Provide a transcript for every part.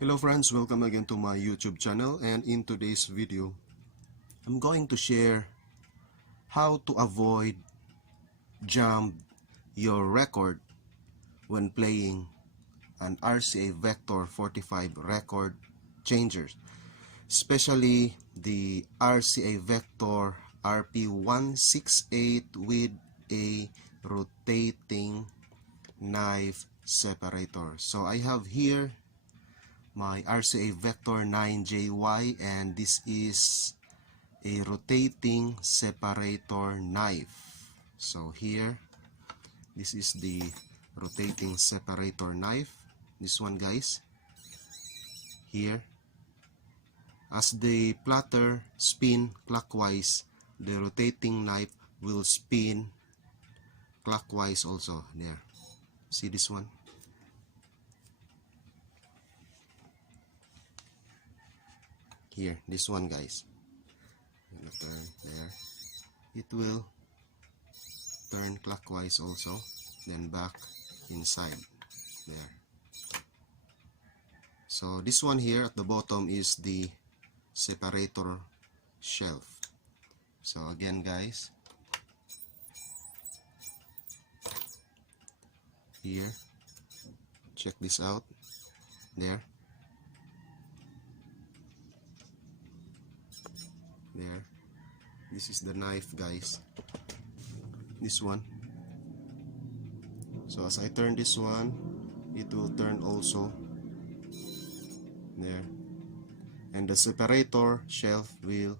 Hello friends, welcome again to my YouTube channel, and in today's video I'm going to share how to avoid jump your record when playing an RCA Victor 45 record changers, especially the RCA Victor RP168 with a rotating knife separator. So I have here my RCA Victor 9JY, and this is a rotating separator knife. So here, this is the rotating separator knife. This one, guys. Here, as the platter spin clockwise, the rotating knife will spin clockwise also. There, see this one? Here, this one, guys. I'm gonna turn there. It will turn clockwise also, then back inside there. So this one here at the bottom is the separator shelf. So again, guys, here, check this out. There, there, this is the knife, guys, this one. So as I turn this one, it will turn also there, and the separator shelf will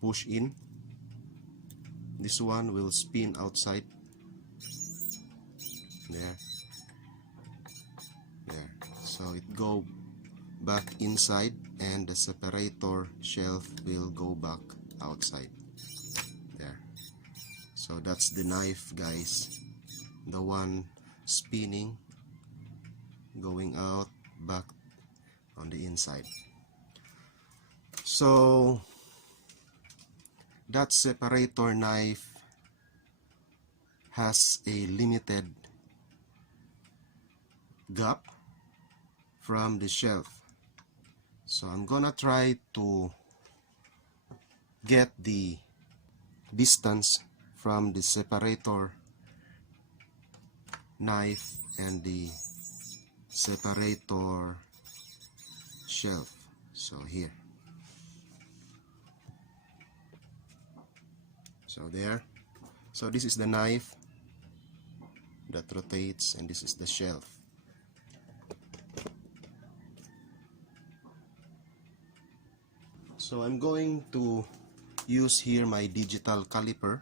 push in. This one will spin outside there, there, so it go back inside, and the separator shelf will go back outside there. So that's the knife, guys, the one spinning, going out, back on the inside. So that separator knife has a limited gap from the shelf. So I'm gonna try to get the distance from the separator knife and the separator shelf. So here, so there, so this is the knife that rotates, and this is the shelf. So I'm going to use here my digital caliper.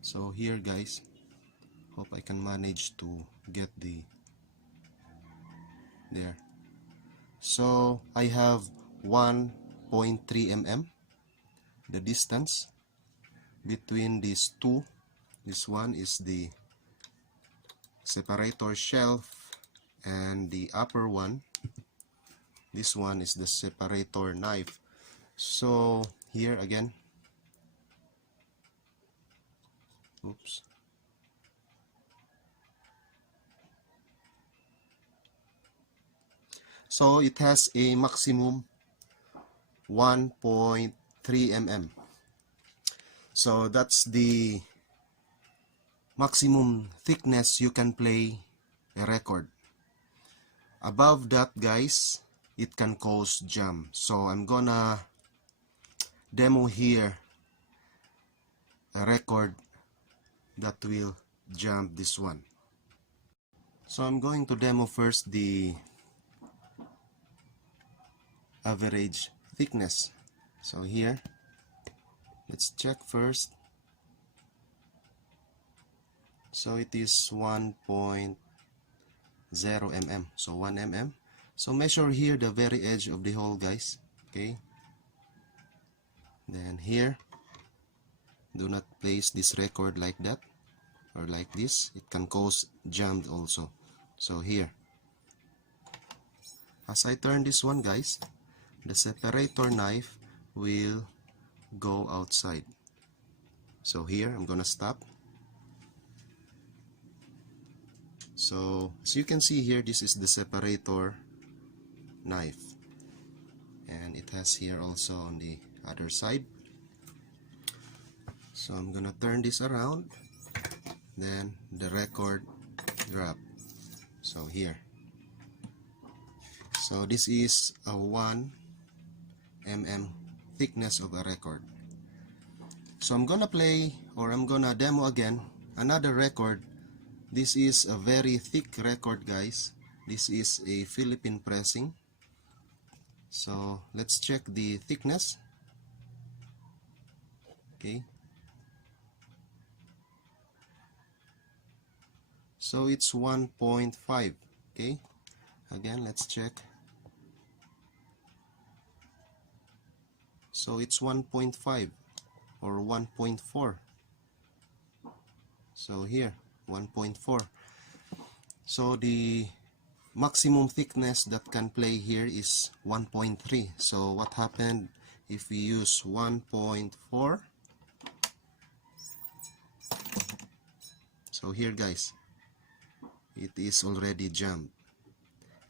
So here, guys, hope I can manage to get the there. So I have 1.3 mm, the distance between these two. This one is the separator shelf, and the upper one, this one is the separator knife. So here again, oops, so it has a maximum 1.3 mm. So that's the maximum thickness you can play a record. Above that, guys, it can cause jam. So I'm gonna demo here a record that will jump this one. So I'm going to demo first the average thickness. So here, let's check first. So it is 1.0 mm, so 1 mm. So measure here the very edge of the hole, guys. Okay, then here, do not place this record like that or like this, it can cause jam also. So here, as I turn this one, guys, the separator knife will go outside. So here, I'm gonna stop. So as you can see here, this is the separator knife, and it has here also on the other side. So I'm gonna turn this around, then the record drop. So here, so this is a 1 mm thickness of a record. So I'm gonna play, or I'm gonna demo again another record. This is a very thick record, guys. This is a Philippine pressing. So let's check the thickness. Okay, so it's 1.5. okay, again let's check. So it's 1.5 or 1.4. so here 1.4. so the maximum thickness that can play here is 1.3. so what happened if we use 1.4? So here, guys, it is already jammed,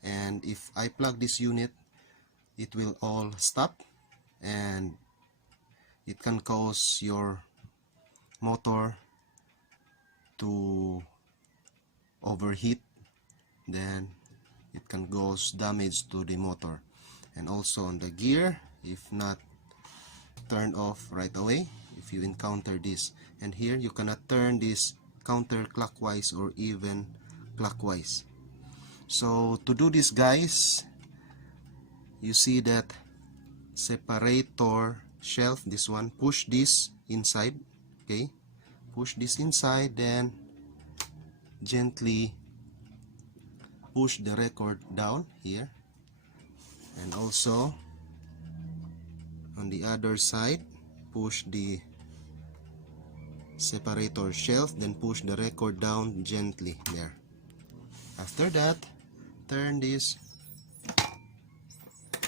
and if I plug this unit, it will all stop, and it can cause your motor to overheat. Then it can cause damage to the motor, and also on the gear, if not turned off right away, if you encounter this. And here you cannot turn this counterclockwise or even clockwise. So to do this, guys, you see that separator shelf, this one, push this inside. Okay, push this inside, then gently push the record down here, and also on the other side, push the separator shelf, then push the record down gently there. After that, turn this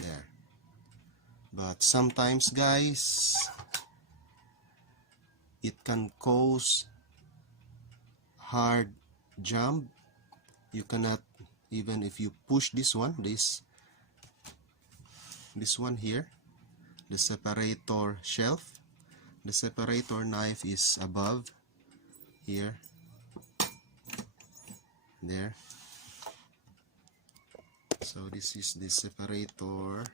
there. But sometimes, guys, it can cause hard jump. You cannot, even if you push this one, this one here, the separator shelf, the separator knife is above here, there. So this is the separator,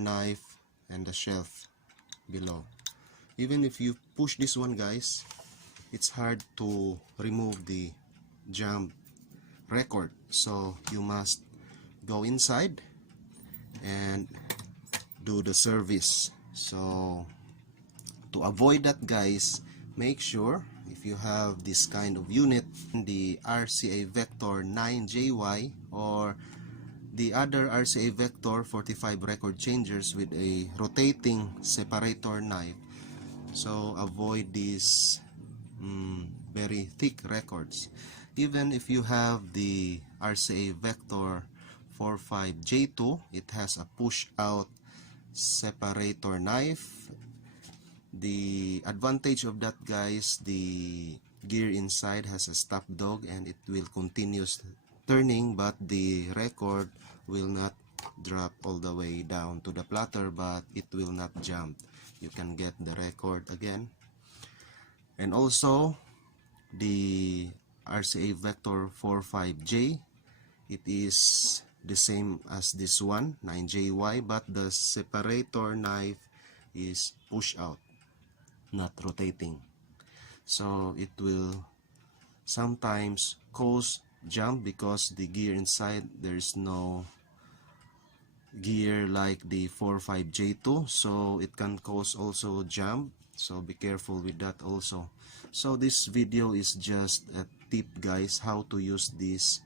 knife and the shelf below. Even if you push this one, guys, it's hard to remove the jump record, so you must go inside and do the service. So to avoid that, guys, make sure if you have this kind of unit, the RCA Victor 9JY or the other RCA Victor 45 record changers with a rotating separator knife, so avoid these very thick records. Even if you have the RCA Victor 45J2, it has a push out separator knife. The advantage of that, guys, the gear inside has a stop dog and it will continue turning, but the record will not drop all the way down to the platter, but it will not jump. You can get the record again. And also the RCA Victor 45J, it is the same as this one, 9JY, but the separator knife is push out, not rotating. So it will sometimes cause jump because the gear inside, there is no gear like the 45J2, so it can cause also jump. So be careful with that also. So this video is just a tip, guys, how to use this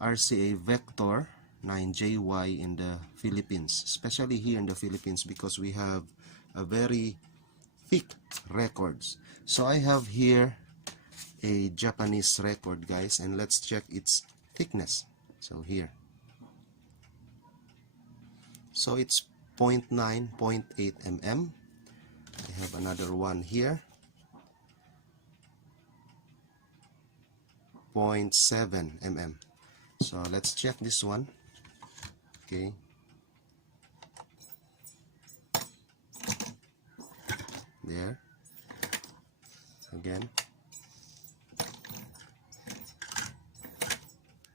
RCA Victor 9JY in the Philippines, especially here in the Philippines, because we have a very thick records. So I have here a Japanese record, guys, and let's check its thickness. So here, so it's 0.9, 0.8 mm. I have another one here. 0.7 mm. So let's check this one. Okay. There. Again.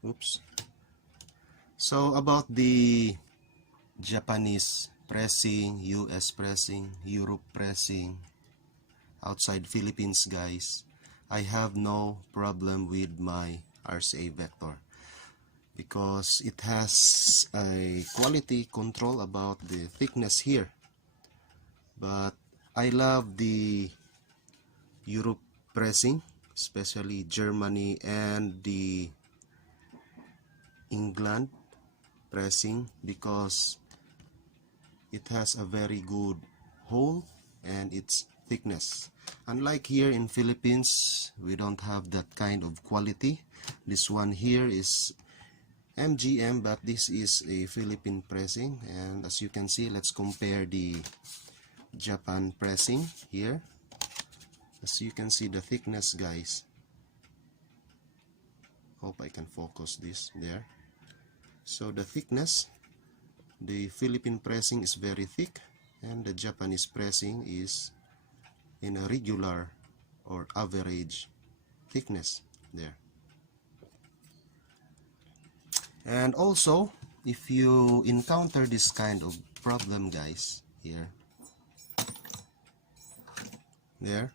Oops. So about the Japanese pressing, US pressing, Europe pressing, outside Philippines guys, I have no problem with my RCA Victor because it has a quality control about the thickness here. But I love the Europe pressing, especially Germany and the England pressing, because it has a very good hole and its thickness. Unlike here in Philippines, we don't have that kind of quality. This one here is MGM, but this is a Philippine pressing, and as you can see, let's compare the Japan pressing here. As you can see the thickness guys. Hope I can focus this there. So the thickness, the Philippine pressing is very thick and the Japanese pressing is in a regular or average thickness there. And also, if you encounter this kind of problem guys, here, there,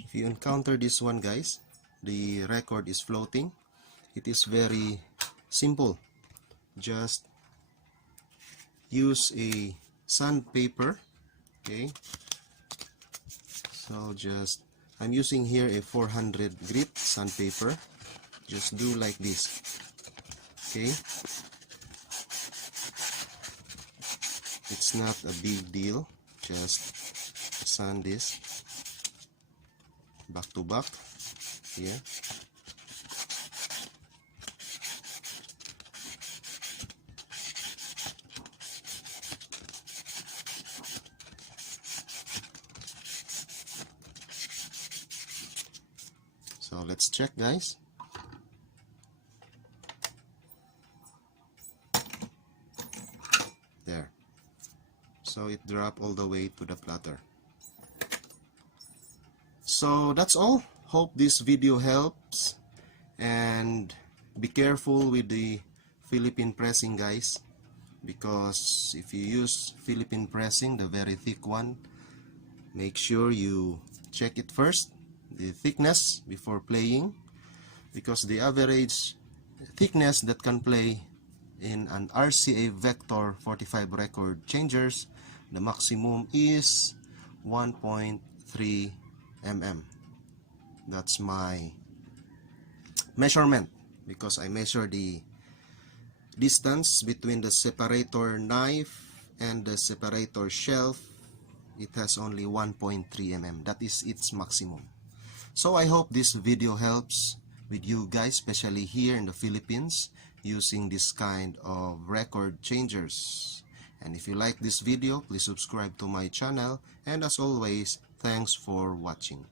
if you encounter this one guys, the record is floating, it is very simple. Just use a sandpaper. Okay, so just I'm using here a 400 grit sandpaper. Just do like this. Okay, it's not a big deal, just sand this back to back here. So let's check guys. There. So it dropped all the way to the platter. So that's all. Hope this video helps, and be careful with the Philippine pressing guys, because if you use Philippine pressing, the very thick one, make sure you check it first, the thickness, before playing, because the average thickness that can play in an RCA Victor 45 record changers, the maximum is 1.3 mm. That's my measurement, because I measure the distance between the separator knife and the separator shelf. It has only 1.3 mm. That is its maximum. So I hope this video helps with you guys, especially here in the Philippines, using this kind of record changers. And if you like this video, please subscribe to my channel, and as always, thanks for watching.